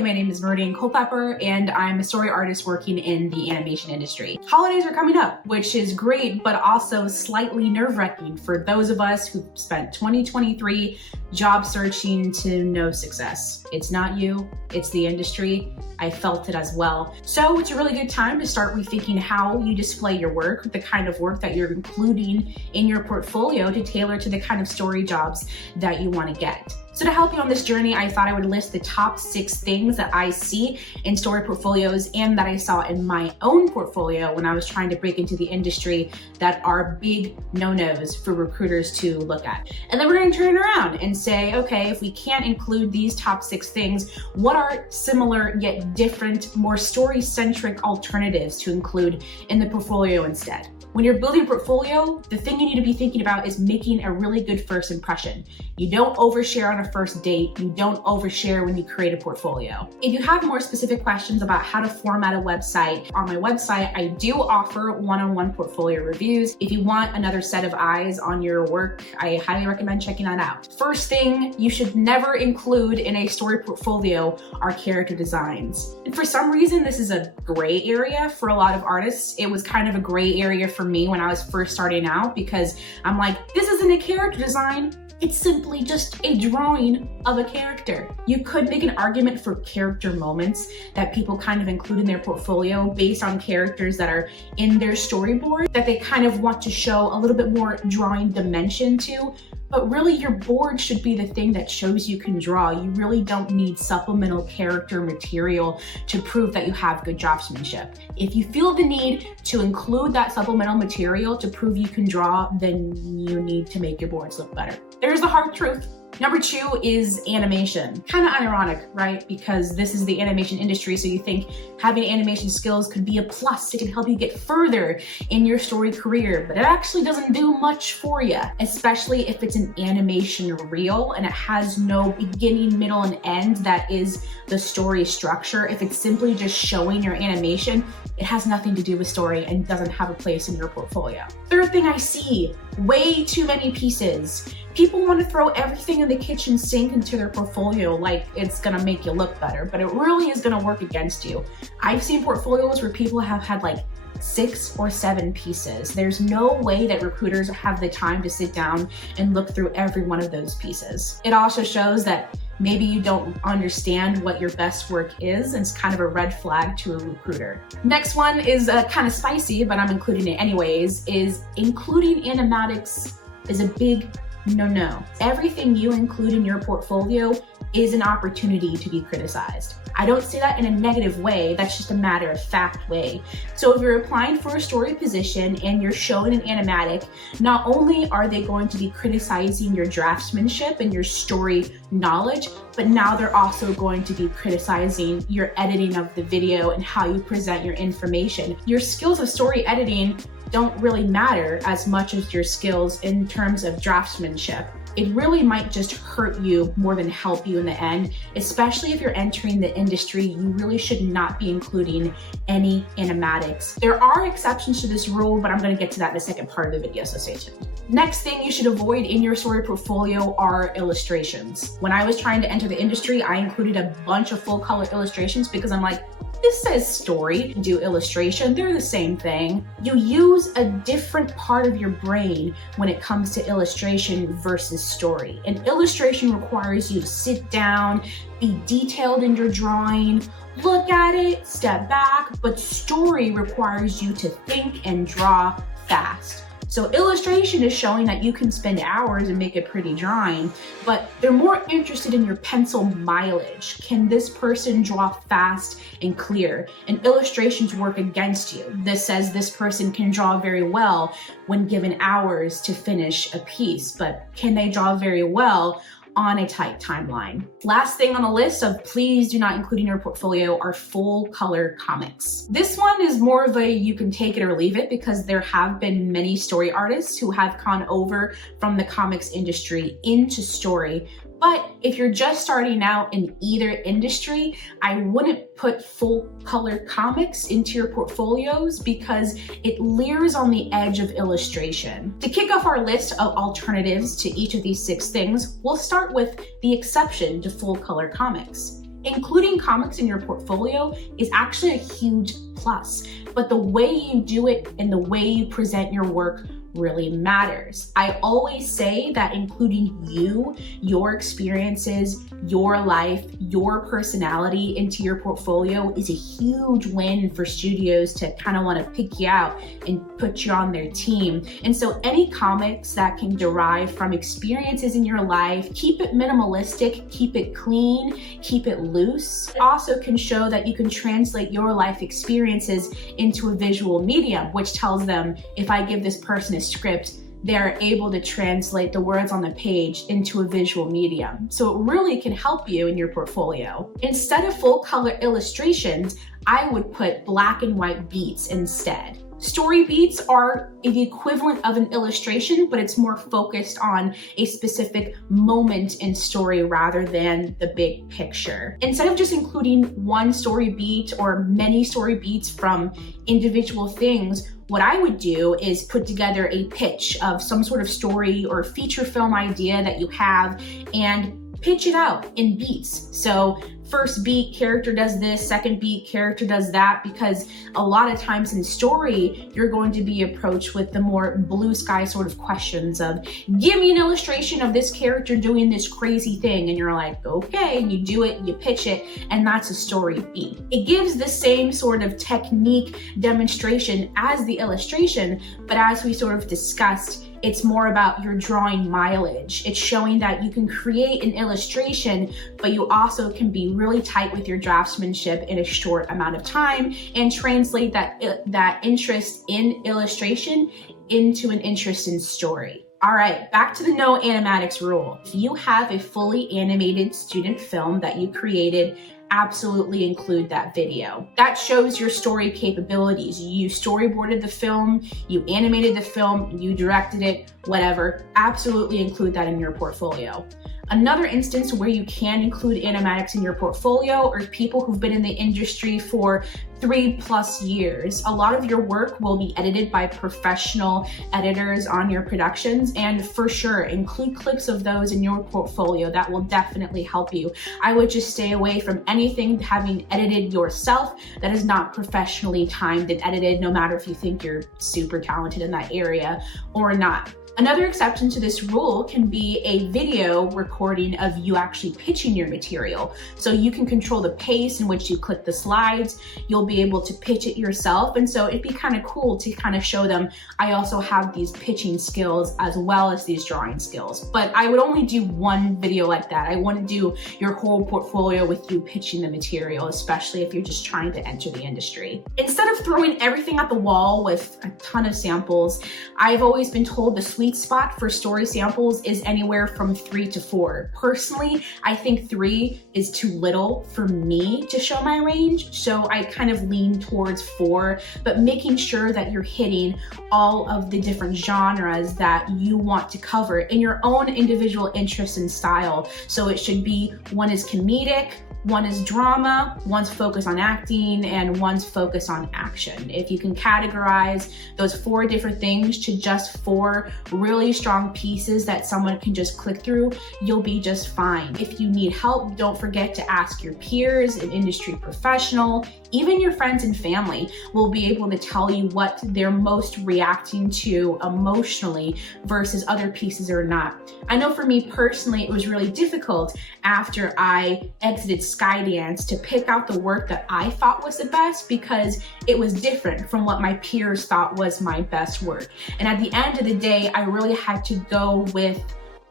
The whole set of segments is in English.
my name is Meridian Culpepper, and I'm a story artist working in the animation industry. Holidays are coming up, which is great, but also slightly nerve-wracking for those of us who spent 2023 job searching to no success. It's not you, it's the industry. I felt it as well. So it's a really good time to start rethinking how you display your work, the kind of work that you're including in your portfolio to tailor to the kind of story jobs that you want to get. So to help you on this journey, I thought I would list the top 6 things that I see in story portfolios and that I saw in my own portfolio when I was trying to break into the industry that are big no-nos for recruiters to look at. And then we're going to turn it around and say, okay, if we can't include these top 6 things, what are similar yet different, more story-centric alternatives to include in the portfolio instead? When you're building a portfolio, the thing you need to be thinking about is making a really good first impression. You don't overshare on a first date. You don't overshare when you create a portfolio. If you have more specific questions about how to format a website, on my website, I do offer one-on-one portfolio reviews. If you want another set of eyes on your work, I highly recommend checking that out. First thing you should never include in a story portfolio are character designs. And for some reason, this is a gray area for a lot of artists. It was kind of a gray area for me when I was first starting out because I'm like, this isn't a character design. It's simply just a drawing of a character. You could make an argument for character moments that people kind of include in their portfolio based on characters that are in their storyboard that they kind of want to show a little bit more drawing dimension to. But really your board should be the thing that shows you can draw. You really don't need supplemental character material to prove that you have good draftsmanship. If you feel the need to include that supplemental material to prove you can draw, then you need to make your boards look better. There's the hard truth. Number 2 is animation. Kind of ironic, right? Because this is the animation industry, so you think having animation skills could be a plus. It can help you get further in your story career, but it actually doesn't do much for you, especially if it's an animation reel and it has no beginning, middle, and end that is the story structure. If it's simply just showing your animation, it has nothing to do with story and doesn't have a place in your portfolio. Third thing I see, way too many pieces. People want to throw everything in the kitchen sink into their portfolio like it's gonna make you look better, but it really is gonna work against you. I've seen portfolios where people have had like 6 or 7 pieces. There's no way that recruiters have the time to sit down and look through every one of those pieces. It also shows that maybe you don't understand what your best work is, and it's kind of a red flag to a recruiter. Next one is kind of spicy, but I'm including it anyways, is including animatics is a big no. Everything you include in your portfolio is an opportunity to be criticized. I don't say that in a negative way, that's just a matter of fact way. So if you're applying for a story position and you're showing an animatic, not only are they going to be criticizing your draftsmanship and your story knowledge, but now they're also going to be criticizing your editing of the video and how you present your information. Your skills of story editing don't really matter as much as your skills in terms of draftsmanship. It really might just hurt you more than help you in the end, especially if you're entering the industry. You really should not be including any animatics. There are exceptions to this rule, but I'm going to get to that in the second part of the video, so stay tuned. Next thing you should avoid in your story portfolio are illustrations. When I was trying to enter the industry, I included a bunch of full color illustrations because I'm like, this says story, do illustration, they're the same thing. You use a different part of your brain when it comes to illustration versus story. And illustration requires you to sit down, be detailed in your drawing, look at it, step back, but story requires you to think and draw fast. So illustration is showing that you can spend hours and make a pretty drawing, but they're more interested in your pencil mileage. Can this person draw fast and clear? And illustrations work against you. This says this person can draw very well when given hours to finish a piece, but can they draw very well on a tight timeline? Last thing on the list of please do not include in your portfolio are full color comics. This one is more of a you can take it or leave it because there have been many story artists who have gone over from the comics industry into story. But if you're just starting out in either industry, I wouldn't put full color comics into your portfolios because it leers on the edge of illustration. To kick off our list of alternatives to each of these 6 things, we'll start with the exception to full color comics. Including comics in your portfolio is actually a huge plus, but the way you do it and the way you present your work really matters. I always say that including you, your experiences, your life, your personality into your portfolio is a huge win for studios to kind of want to pick you out and put you on their team. And so any comics that can derive from experiences in your life, keep it minimalistic, keep it clean, keep it loose. It also can show that you can translate your life experiences into a visual medium, which tells them if I give this person a script, they're able to translate the words on the page into a visual medium. So it really can help you in your portfolio. Instead of full color illustrations, I would put black and white beats instead. Story beats are the equivalent of an illustration, but it's more focused on a specific moment in story rather than the big picture. Instead of just including one story beat or many story beats from individual things, what I would do is put together a pitch of some sort of story or feature film idea that you have and pitch it out in beats. So first beat, character does this, second beat, character does that, because a lot of times in story, you're going to be approached with the more blue sky sort of questions of, give me an illustration of this character doing this crazy thing. And you're like, okay, and you do it, you pitch it, and that's a story beat. It gives the same sort of technique demonstration as the illustration, but as we sort of discussed, it's more about your drawing mileage. It's showing that you can create an illustration, but you also can be really tight with your draftsmanship in a short amount of time and translate that interest in illustration into an interest in story. All right, back to the no animatics rule. If you have a fully animated student film that you created, absolutely include that video. That shows your story capabilities. You storyboarded the film, you animated the film, you directed it, whatever. Absolutely include that in your portfolio. Another instance where you can include animatics in your portfolio are people who've been in the industry for 3+ years. A lot of your work will be edited by professional editors on your productions, and for sure, include clips of those in your portfolio. That will definitely help you. I would just stay away from anything having edited yourself that is not professionally timed and edited, no matter if you think you're super talented in that area or not. Another exception to this rule can be a video recording of you actually pitching your material. So you can control the pace in which you click the slides. You'll be able to pitch it yourself. And so it'd be kind of cool to kind of show them, I also have these pitching skills as well as these drawing skills. But I would only do one video like that. I wouldn't do your whole portfolio with you pitching the material, especially if you're just trying to enter the industry. Instead of throwing everything at the wall with a ton of samples, I've always been told the sweet spot for story samples is anywhere from 3 to 4. Personally, I think 3 is too little for me to show my range, so I kind of lean towards 4, but making sure that you're hitting all of the different genres that you want to cover in your own individual interest and style. So it should be, one is comedic, one is drama, one's focused on acting, and one's focused on action. If you can categorize those 4 different things to just 4 really strong pieces that someone can just click through, you'll be just fine. If you need help, don't forget to ask your peers, an industry professional, even your friends and family will be able to tell you what they're most reacting to emotionally versus other pieces or not. I know for me personally, it was really difficult after I exited Skydance to pick out the work that I thought was the best, because it was different from what my peers thought was my best work. And at the end of the day, I really had to go with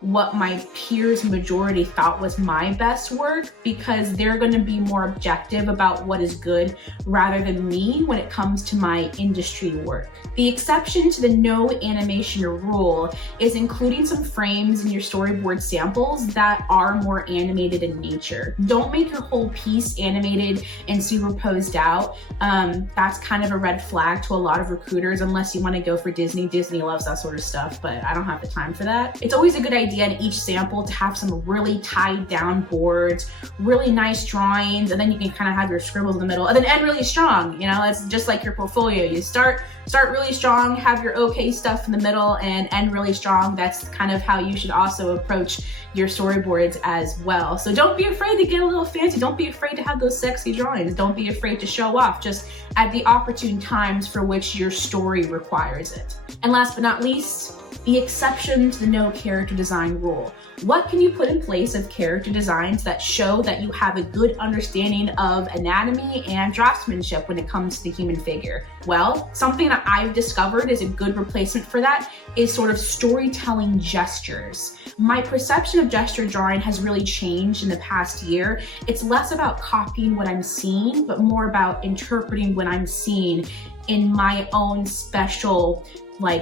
what my peers majority thought was my best work, because they're going to be more objective about what is good rather than me when it comes to my industry work. The exception to the no animation rule is including some frames in your storyboard samples that are more animated in nature. Don't make your whole piece animated and superposed out. That's kind of a red flag to a lot of recruiters, unless you want to go for Disney. Disney loves that sort of stuff, but I don't have the time for that. It's always a good idea idea in each sample to have some really tied down boards, really nice drawings, and then you can kind of have your scribbles in the middle and then end really strong. You know, it's just like your portfolio. You start really strong, have your okay stuff in the middle, and end really strong. That's kind of how you should also approach your storyboards as well. So don't be afraid to get a little fancy. Don't be afraid to have those sexy drawings. Don't be afraid to show off, just at the opportune times for which your story requires it. And last but not least, the exception to the no character design rule. What can you put in place of character designs that show that you have a good understanding of anatomy and draftsmanship when it comes to the human figure? Well, something that I've discovered is a good replacement for that is sort of storytelling gestures. My perception of gesture drawing has really changed in the past year. It's less about copying what I'm seeing, but more about interpreting what I'm seeing in my own special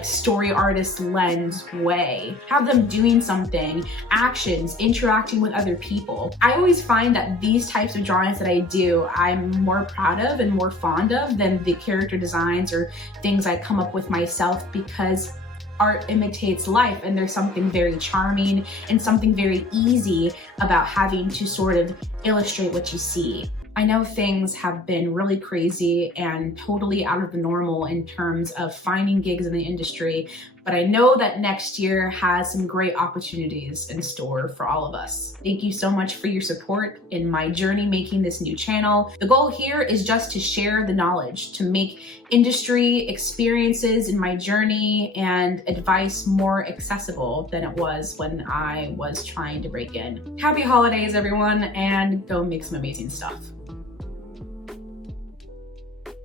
story artist lens way. Have them doing something, actions, interacting with other people. I always find that these types of drawings that I do, I'm more proud of and more fond of than the character designs or things I come up with myself, because art imitates life, and there's something very charming and something very easy about having to sort of illustrate what you see. I know things have been really crazy and totally out of the normal in terms of finding gigs in the industry, but I know that next year has some great opportunities in store for all of us. Thank you so much for your support in my journey making this new channel. The goal here is just to share the knowledge, to make industry experiences in my journey and advice more accessible than it was when I was trying to break in. Happy holidays, everyone, and go make some amazing stuff.